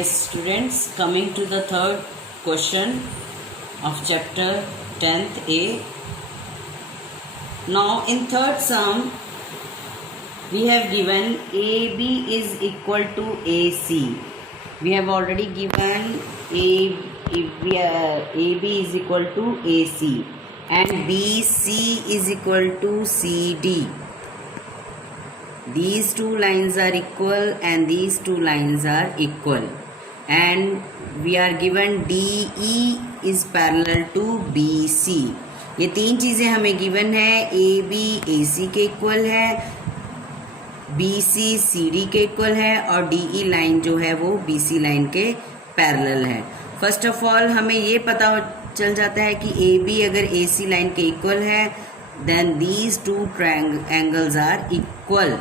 Yes, students, coming to the third question of chapter 10th A. Now, in third sum, we have given AB is equal to AC. We have already given AB is equal to AC and BC is equal to CD. These two lines are equal and these two lines are equal, and we are given DE is parallel to BC. ये तीन चीज़ें हमें given है. AB AC के equal है, BC CD के equal है और DE लाइन जो है वो BC लाइन के पैरेलल है. फर्स्ट ऑफ ऑल हमें ये पता चल जाता है कि AB अगर AC लाइन के इक्वल है then these two angles are equal.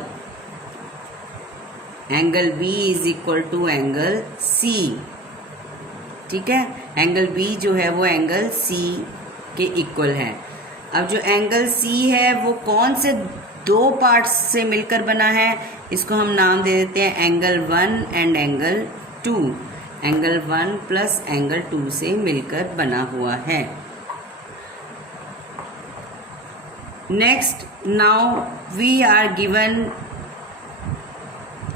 Angle B is equal to angle C. ठीक है, एंगल B जो है वो एंगल C के इक्वल है. अब जो एंगल C है वो कौन से दो पार्ट्स से मिलकर बना है, इसको हम नाम दे देते हैं angle 1 and angle 2. Angle 1 plus angle 2 से मिलकर बना हुआ है. Next, now we are given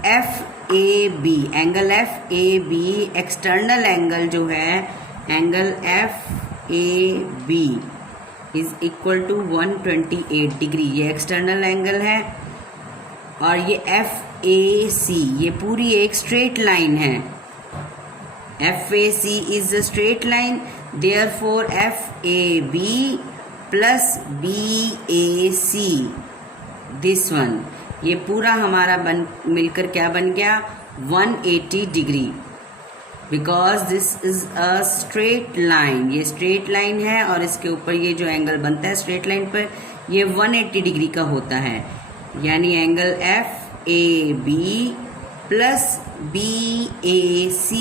FAB. Angle FAB external angle जो है angle FAB is equal to 128 degree. ये एक्सटर्नल एंगल है. और ये FAC ये पूरी एक स्ट्रेट लाइन है. FAC is a straight line, therefore FAB plus BAC this one, ये पूरा हमारा मिलकर क्या बन गया 180 degree. Because this is a straight line, ये स्ट्रेट लाइन है और इसके ऊपर ये जो एंगल बनता है स्ट्रेट लाइन पर ये 180 डिग्री का होता है. यानी angle FAB plus BAC,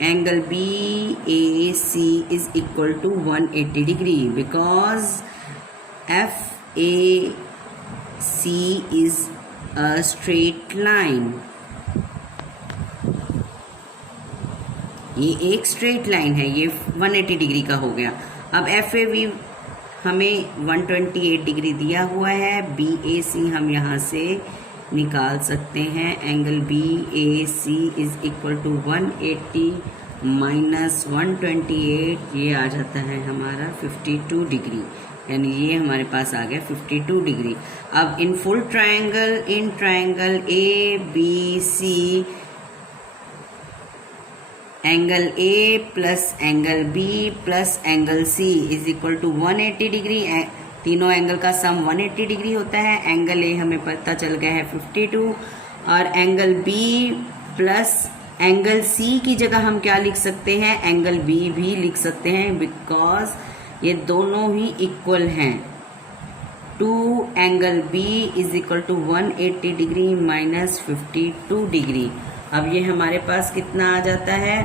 angle BAC is equal to 180 degree because FAC is a straight line. ये एक स्ट्रेट लाइन है, ये 180 डिग्री का हो गया. अब FAB हमें 128 डिग्री दिया हुआ है. BAC हम यहाँ से निकाल सकते हैं. Angle BAC is equal to 180 minus 128, ये आ जाता है हमारा 52 डिग्री. यानी ये हमारे पास आ गया 52 डिग्री. अब in full triangle, in triangle ABC angle A plus angle B plus angle C is equal to 180 degree. तीनों एंगल का सम 180 डिग्री होता है. एंगल A हमें पता चल गया है 52 और angle B plus angle C की जगह हम क्या लिख सकते हैं, एंगल B भी लिख सकते हैं बिकॉज ये दोनों ही इक्वल हैं. 2 angle B is equal to 180 degree minus 52 degree. अब ये हमारे पास कितना आ जाता है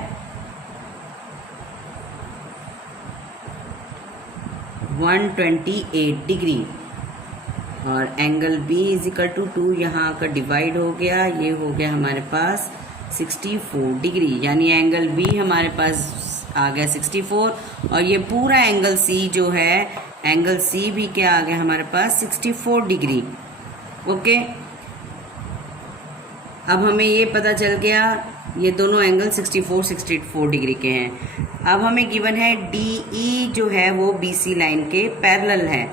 128 डिग्री. और angle B is equal to 2 यहाँ का डिवाइड हो गया, ये हो गया हमारे पास 64 डिग्री. यानी एंगल B हमारे पास आ गया 64 और ये पूरा एंगल C जो है एंगल C भी क्या आ गया हमारे पास 64 डिग्री. ओके, अब हमें ये पता चल गया ये दोनों एंगल 64 डिग्री के हैं. अब हमें गिवन है DE जो है वो BC लाइन के पैरेलल है.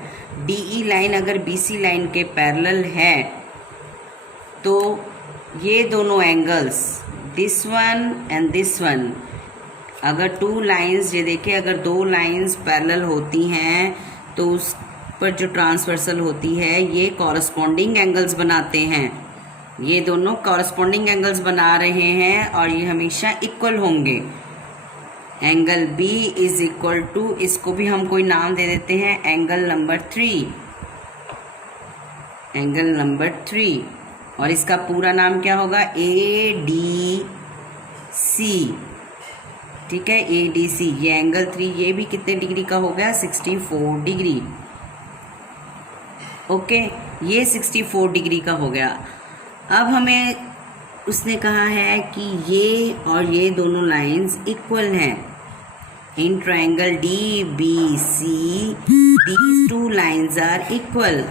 DE लाइन अगर BC लाइन के पैरेलल है तो ये दोनों angles this one and this one, अगर टू लाइंस, ये देखिए अगर दो लाइंस पैरेलल होती हैं तो उस पर जो ट्रांसवर्सल होती है ये कॉरस्पॉन्डिंग एंगल्स बनाते हैं. ये दोनों कॉरस्पॉन्डिंग एंगल्स बना रहे हैं और ये हमेशा इक्वल होंगे. Angle B is equal to, इसको भी हम कोई नाम दे देते हैं एंगल नंबर 3, एंगल नंबर 3. और इसका पूरा नाम क्या होगा ADC. ठीक है, ADC. ये एंगल 3 ये भी कितने डिग्री का हो गया 64 डिग्री. ओके, ये 64 डिग्री का हो गया. अब हमें उसने कहा है कि ये और ये दोनों लाइंस इक्वल हैं। In triangle DBC these two lines are equal.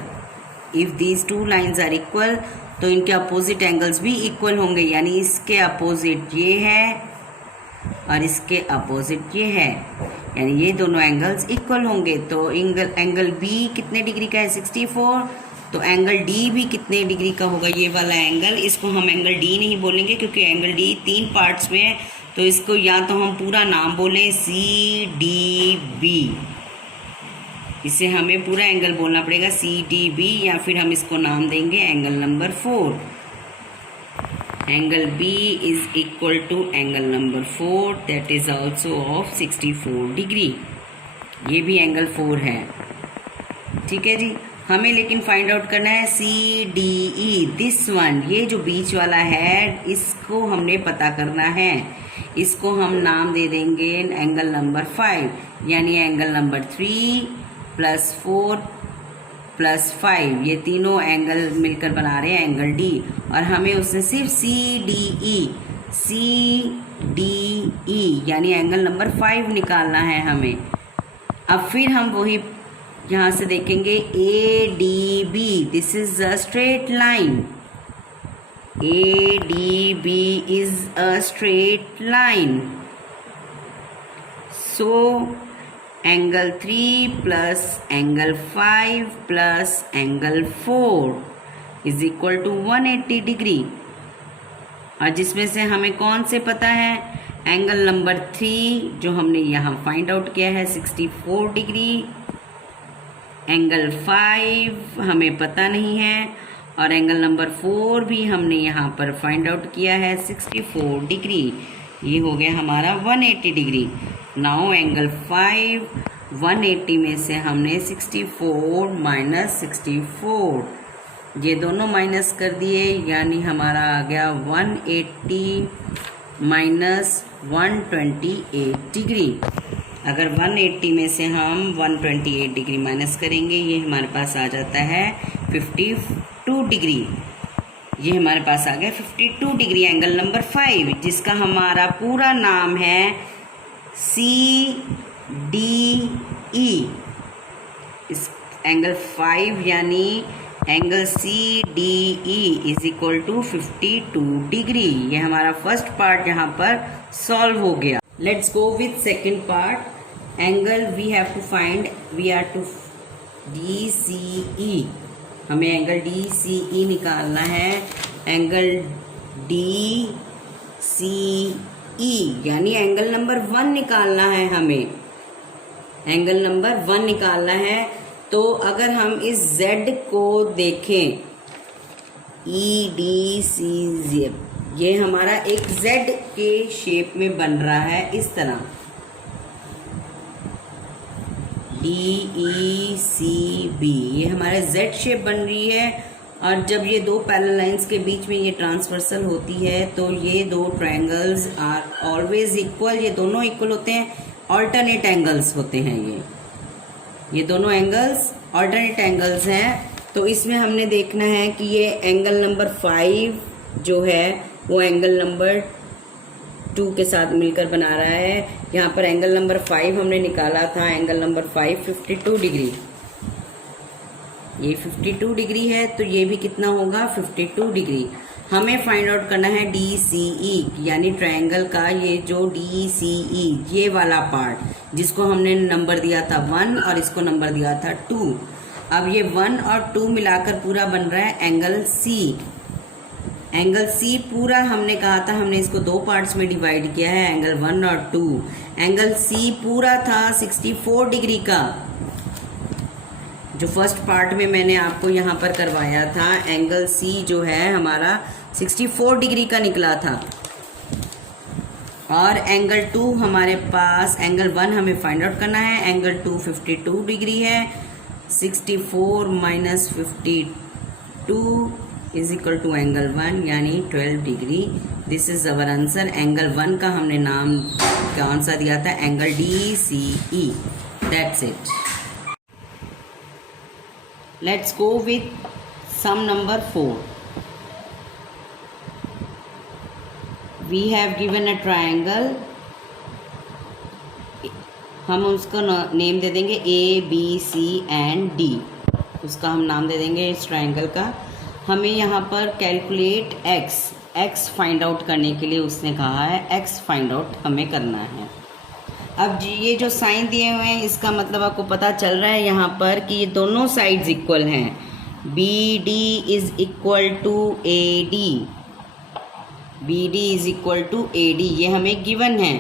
If these two lines are equal तो इनके अपोजिट एंगल्स भी इक्वल होंगे, यानी इसके अपोजिट ये है और इसके अपोजिट ये है, यानी ये दोनों एंगल्स इक्वल होंगे। तो एंगल B कितने डिग्री का है 64, तो एंगल D भी कितने डिग्री का होगा ये वाला एंगल। इसको हम एंगल D नहीं बोलेंगे क्योंकि एंगल D 3 पार्ट्स में है, तो इसको या तो हम पूरा नाम बोलें CDB, इसे हमें पूरा एंगल बोलना पड़ेगा CDB, या फिर हम इसको नाम देंगे angle number 4। Angle B is equal to angle number 4 that is also of 64 degree. ये भी एंगल 4 है, ठीक है जी। हमें लेकिन फाइंड आउट करना है CDE, दिस वन, ये जो बीच वाला है इसको हमने पता करना है। इसको हम नाम दे देंगे एंगल नंबर 5, यानी एंगल नंबर 3 + 4 + 5, ये तीनों एंगल मिलकर बना रहे हैं एंगल D, और हमें उससे सिर्फ CDE यानी एंगल नंबर 5 निकालना है हमें। अब फिर हम वही यहाँ से देखेंगे ADB, this is a straight line, ADB is a straight line. So angle 3 plus angle 5 plus angle 4 is equal to 180 degree. और जिसमें से हमें कौन से पता है, एंगल नंबर 3 जो हमने यहाँ फाइंड आउट किया है 64 डिग्री, एंगल 5 हमें पता नहीं है, और एंगल नंबर 4 भी हमने यहाँ पर फाइंड आउट किया है 64 डिग्री। ये हो गया हमारा 180 डिग्री। नाउ एंगल 5 180 में से हमने 64 - 64 ये दोनों माइनस कर दिए, यानी हमारा आ गया 180 - 128 डिग्री। अगर 180 में से हम 128 डिग्री माइनस करेंगे, ये हमारे पास आ जाता है 52 डिग्री। ये हमारे पास आ गया 52 डिग्री एंगल नंबर 5, जिसका हमारा पूरा नाम है CDE। इस एंगल 5 यानी angle CDE is equal to 52 degree. ये हमारा फर्स्ट पार्ट यहाँ पर सॉल्व हो गया। Let's go with second part. Angle we have to find, we are to DCE, हमें एंगल DCE निकालना है। एंगल DCE यानी एंगल नंबर 1 निकालना है हमें, एंगल नंबर 1 निकालना है। तो अगर हम इस Z को देखें, EDC, ये हमारा एक Z के शेप में बन रहा है इस तरह, DECB, ये हमारे Z शेप बन रही है। और जब ये दो पैरेलल लाइंस के बीच में ये ट्रांसवर्सल होती है तो ये दो ट्रायंगल्स आर ऑलवेज इक्वल, ये दोनों इक्वल होते हैं, ऑल्टरनेट एंगल्स होते हैं ये दोनों एंगल्स ऑल्टरनेट एंगल्स हैं। तो इसमें हमने देखना है कि ये एंगल नंबर 5 जो है वो एंगल नंबर 2 के साथ मिलकर बना रहा है। यहाँ पर एंगल नंबर 5 हमने निकाला था, एंगल नंबर 5 52 डिग्री, ये 52 डिग्री है, तो ये भी कितना होगा 52 डिग्री। हमें फाइंड आउट करना है DCE यानी ट्रायंगल का ये जो DCE ये वाला पार्ट, जिसको हमने नंबर दिया था 1 और इसको नंबर दिया था 2। अब ये 1 और 2 मिलाकर पूरा बन रहा है एंगल C। एंगल C पूरा हमने कहा था, हमने इसको दो पार्ट्स में डिवाइड किया है, एंगल 1 और 2। एंगल C पूरा था 64 डिग्री का, जो फर्स्ट पार्ट में मैंने आपको यहाँ पर करवाया था। एंगल C जो है हमारा 64 डिग्री का निकला था। और एंगल 2 हमारे पास, एंगल 1 हमें फाइंड आउट करना है, एंगल 2 52 डिग्री है, 64 - 52 इज इक्वल टू एंगल 1 यानी 12 degree. This is our answer. Angle 1 का हमने नाम कौन सा दिया था, angle DCE। That's it. Let's go with sum number 4। We have given a triangle, हम उसको नेम दे देंगे A B C and D, उसका हम नाम दे देंगे इस ट्रायंगल का। हमें यहाँ पर कैलकुलेट एक्स फाइंड आउट करने के लिए उसने कहा है, एक्स फाइंड आउट हमें करना है। अब ये जो साइन दिए हुए हैं इसका मतलब आपको पता चल रहा है यहाँ पर कि ये दोनों साइड्स इक्वल हैं। B D is equal to A D, B D is equal to A D, ये हमें गिवन है।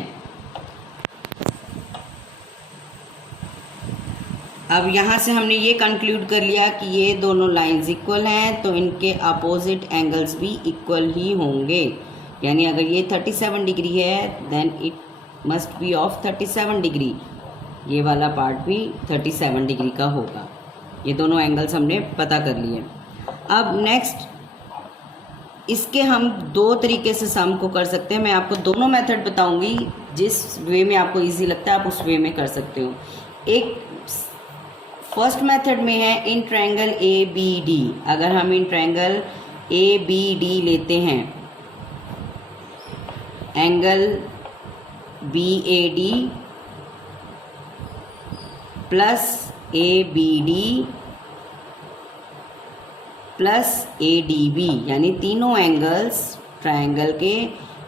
अब यहाँ से हमने ये कंक्लूड कर लिया कि ये दोनों लाइंस इक्वल हैं, तो इनके अपोजिट एंगल्स भी इक्वल ही होंगे। यानी अगर ये 37 डिग्री है then it must be of 37 degree, ये वाला पार्ट भी 37 डिग्री का होगा। ये दोनों एंगल्स हमने पता कर लिए। अब नेक्स्ट इसके हम दो तरीके से सम को कर सकते हैं। मैं आपको दोनों मेथड बताऊंगी, जिस वे में आपको इजी लगता है आप उस वे में कर सकते हो। एक फर्स्ट मेथड में है in triangle A B D. अगर हम in triangle A B D लेते हैं, angle B A D plus A B D plus A D B, यानी तीनों एंगल्स ट्रायंगल के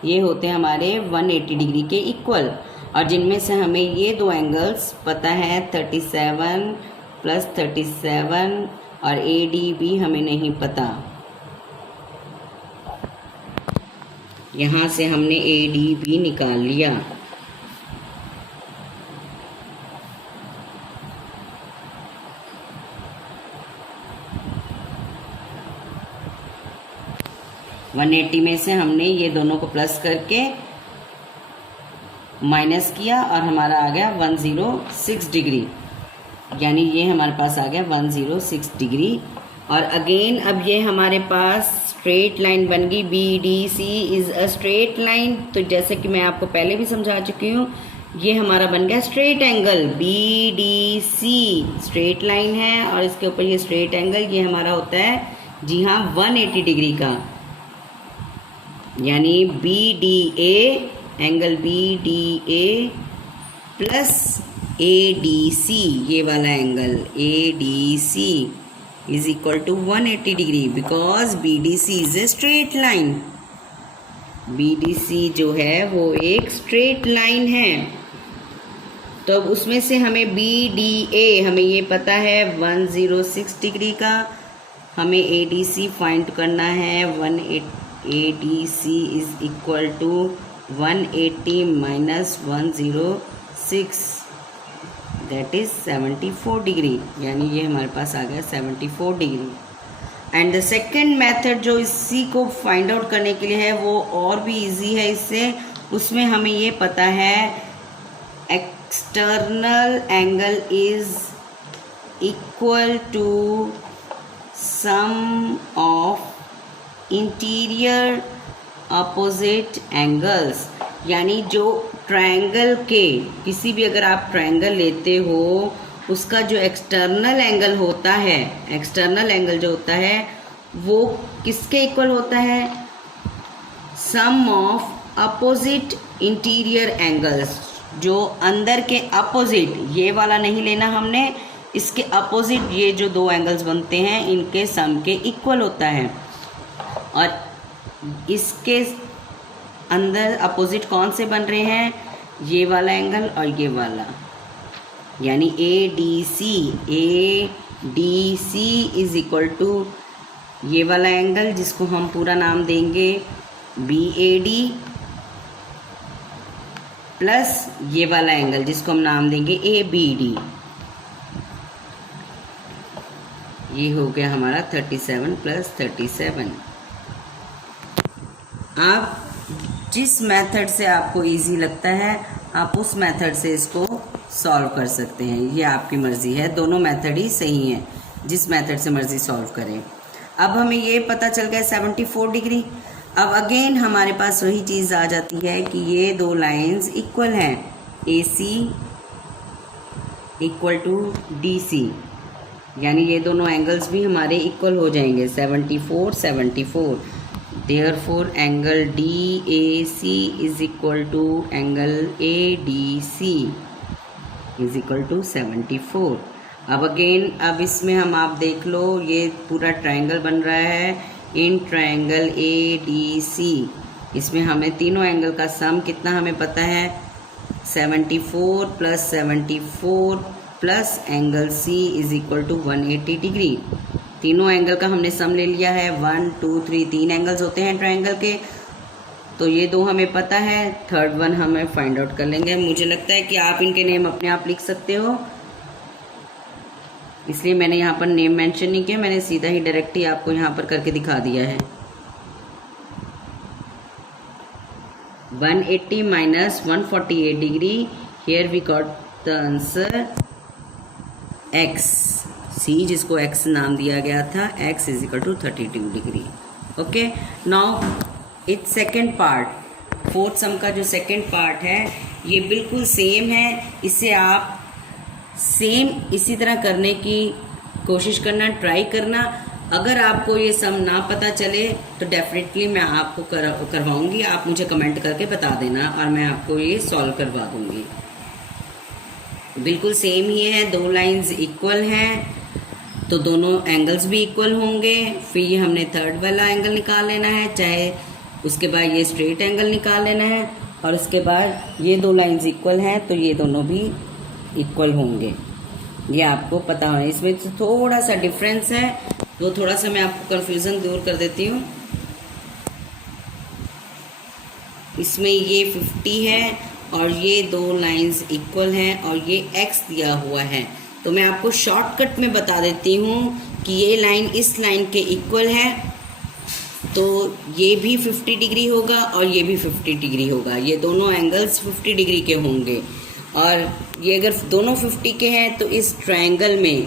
ये होते हैं हमारे 180 डिग्री के इक्वल, और जिनमें से हमें ये दो एंगल्स पता है 37 प्लस 37 और ए डी बी हमें नहीं पता। यहाँ से हमने ए डी बी निकाल लिया। वन 180 में से हमने ये दोनों को प्लस करके माइनस किया और हमारा आ गया 106 डिग्री, यानी ये हमारे पास आ गया 106 डिग्री। और अगेन अब ये हमारे पास स्ट्रेट लाइन बन गई, B D C is a straight line. तो जैसे कि मैं आपको पहले भी समझा चुकी हूँ, ये हमारा बन गया straight angle, B D C straight line है और इसके ऊपर ये स्ट्रेट एंगल, ये हमारा होता है जी हाँ 180 डिग्री का, यानी B D A, angle B D A plus A D C, ये वाला angle A D C is equal to 180 degree, because B D C is a straight line. B D C जो है वो एक straight line है। तो अब उसमें से हमें बी डी ए, हमें ये पता है 106 डिग्री का, हमें ए डी सी फाइंड करना है। A D C is equal to 180 minus 106, that is 74 degree, यानी ये हमारे पास आ गया 74 degree. And the second method जो इसी को फाइंड आउट करने के लिए है वो और भी इजी है इससे। उसमें हमें ये पता है external angle is equal to sum of interior opposite angles, यानी जो ट्रायंगल के किसी भी अगर आप ट्रायंगल लेते हो उसका जो एक्सटर्नल एंगल होता है, एक्सटर्नल एंगल जो होता है वो किसके इक्वल होता है, सम ऑफ अपोजिट इंटीरियर एंगल्स, जो अंदर के अपोजिट, ये वाला नहीं लेना हमने, इसके अपोजिट ये जो दो एंगल्स बनते हैं इनके सम के इक्वल होता है। और इसके अंदर अपोजिट कौन से बन रहे हैं, ये वाला एंगल और ये वाला, यानी A D C is equal to ये वाला एंगल जिसको हम पूरा नाम देंगे बी ए डी प्लस ये वाला एंगल जिसको हम नाम देंगे ए बी डी। ये हो गया हमारा 37 प्लस 37। आप जिस मेथड से आपको इजी लगता है आप उस मेथड से इसको सॉल्व कर सकते हैं, ये आपकी मर्ज़ी है। दोनों मेथड ही सही हैं, जिस मेथड से मर्ज़ी सॉल्व करें। अब हमें ये पता चल गया 74 डिग्री। अब अगेन हमारे पास वही चीज़ आ जाती है कि ये दो लाइंस इक्वल हैं, ए सी इक्वल टू डी सी, यानी ये दोनों एंगल्स भी हमारे इक्वल हो जाएंगे 74 74। Therefore angle DAC is equal to angle ADC is equal to 74. अब इसमें हम आप देख लो, ये पूरा ट्रायंगल बन रहा है इन ट्रायंगल ADC। इसमें हमें तीनों एंगल का सम कितना हमें पता है, 74 plus 74 plus angle C is equal to 180 degree. तीनों एंगल का हमने सम ले लिया है, 1 2 3 3 एंगल्स होते हैं ट्रायंगल के, तो ये दो हमें पता है, थर्ड वन हमें फाइंड आउट कर लेंगे। मुझे लगता है कि आप इनके नेम अपने आप लिख सकते हो, इसलिए मैंने यहाँ पर नेम मेंशन नहीं किया, मैंने सीधा ही डायरेक्ट ही आपको यहाँ पर करके दिखा दिया है। 180 minus 148 degree, here we got the answer x, C जिसको x नाम दिया गया था, x is equal to 32 degree. Okay, now it's second part, fourth sum का जो सेकेंड पार्ट है ये बिल्कुल सेम है। इसे आप सेम इसी तरह करने की कोशिश करना, ट्राई करना। अगर आपको ये सम ना पता चले तो डेफिनेटली मैं आपको करवाऊंगी, आप मुझे कमेंट करके बता देना और मैं आपको ये सॉल्व करवा दूंगी। बिल्कुल सेम ही है, दो लाइंस इक्वल हैं तो दोनों एंगल्स भी इक्वल होंगे। फिर ये हमने थर्ड वाला एंगल निकाल लेना है, चाहे उसके बाद ये स्ट्रेट एंगल निकाल लेना है, और उसके बाद ये दो लाइंस इक्वल हैं तो ये दोनों भी इक्वल होंगे, ये आपको पता है। इसमें तो थोड़ा सा डिफरेंस है, तो थोड़ा सा मैं आपको कंफ्यूजन दूर कर देती हूँ। इसमें ये 50 है और ये दो लाइंस इक्वल हैं और ये x दिया हुआ है, तो मैं आपको शॉर्टकट में बता देती हूँ कि ये लाइन इस लाइन के इक्वल है, तो ये भी 50 डिग्री होगा और ये भी 50 डिग्री होगा, ये दोनों एंगल्स 50 डिग्री के होंगे। और ये अगर दोनों 50 के हैं तो इस ट्रायंगल में,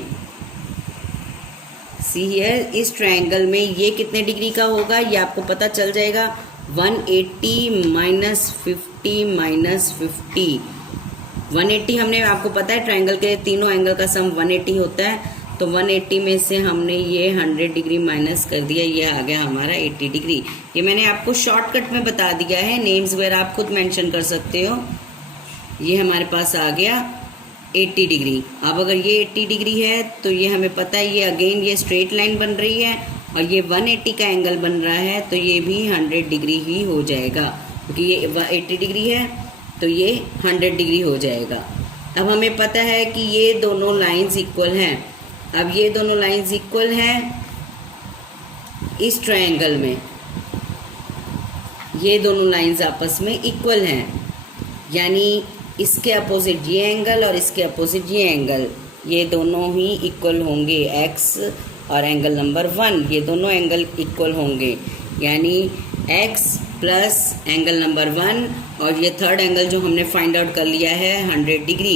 सी हियर, इस ट्रायंगल में ये कितने डिग्री का होगा ये आपको पता चल जाएगा। 180 माइनस 50 माइनस 50, 180 हमने, आपको पता है ट्रायंगल के तीनों एंगल का सम 180 होता है, तो 180 में से हमने ये 100 डिग्री माइनस कर दिया, ये आ गया हमारा 80 डिग्री। ये मैंने आपको शॉर्टकट में बता दिया है, नेम्स वगैरह आप खुद मेंशन कर सकते हो। ये हमारे पास आ गया 80 डिग्री। अब अगर ये 80 डिग्री है तो ये हमें पता है, ये अगेन ये स्ट्रेट लाइन बन रही है और ये 180 का एंगल बन रहा है, तो ये भी 100 डिग्री ही हो जाएगा, क्योंकि ये 80 डिग्री है तो ये 100 डिग्री हो जाएगा। अब हमें पता है कि ये दोनों लाइंस इक्वल हैं। अब ये दोनों लाइंस इक्वल हैं इस ट्रायंगल में, ये दोनों लाइंस आपस में इक्वल हैं, यानी इसके अपोजिट ये एंगल और इसके अपोजिट ये एंगल, ये दोनों ही इक्वल होंगे। x और एंगल नंबर 1, ये दोनों एंगल इक्वल होंगे, यानी x प्लस एंगल नंबर 1 और ये थर्ड एंगल जो हमने फाइंड आउट कर लिया है 100 डिग्री,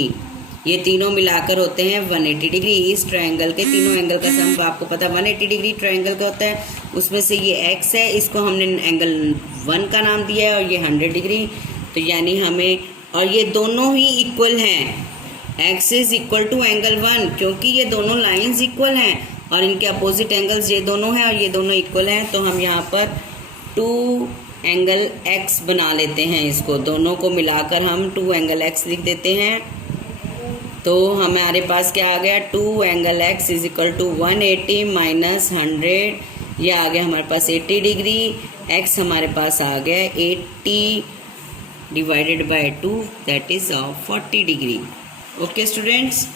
ये तीनों मिलाकर होते हैं 180 डिग्री। इस ट्रायंगल के तीनों एंगल का सम आपको पता है 180 डिग्री ट्रायंगल का होता है, उसमें से ये x है, इसको हमने एंगल 1 का नाम दिया है और ये 100 डिग्री, तो यानी हमें, और ये दोनों ही इक्वल हैं, x is equal to angle 1, क्योंकि ये दोनों लाइंस इक्वल हैं और इनके अपोजिट एंगल्स ये दोनों हैं और ये दोनों इक्वल हैं, तो हम यहाँ पर 2 एंगल x बना लेते हैं। इसको दोनों को मिलाकर हम 2 एंगल x लिख देते हैं, तो हमारे पास क्या आ गया, 2 angle x is equal to 180 minus 100, ये आ गया हमारे पास 80 डिग्री। x हमारे पास आ गया 80 divided by 2, that is 40 degree. Okay students.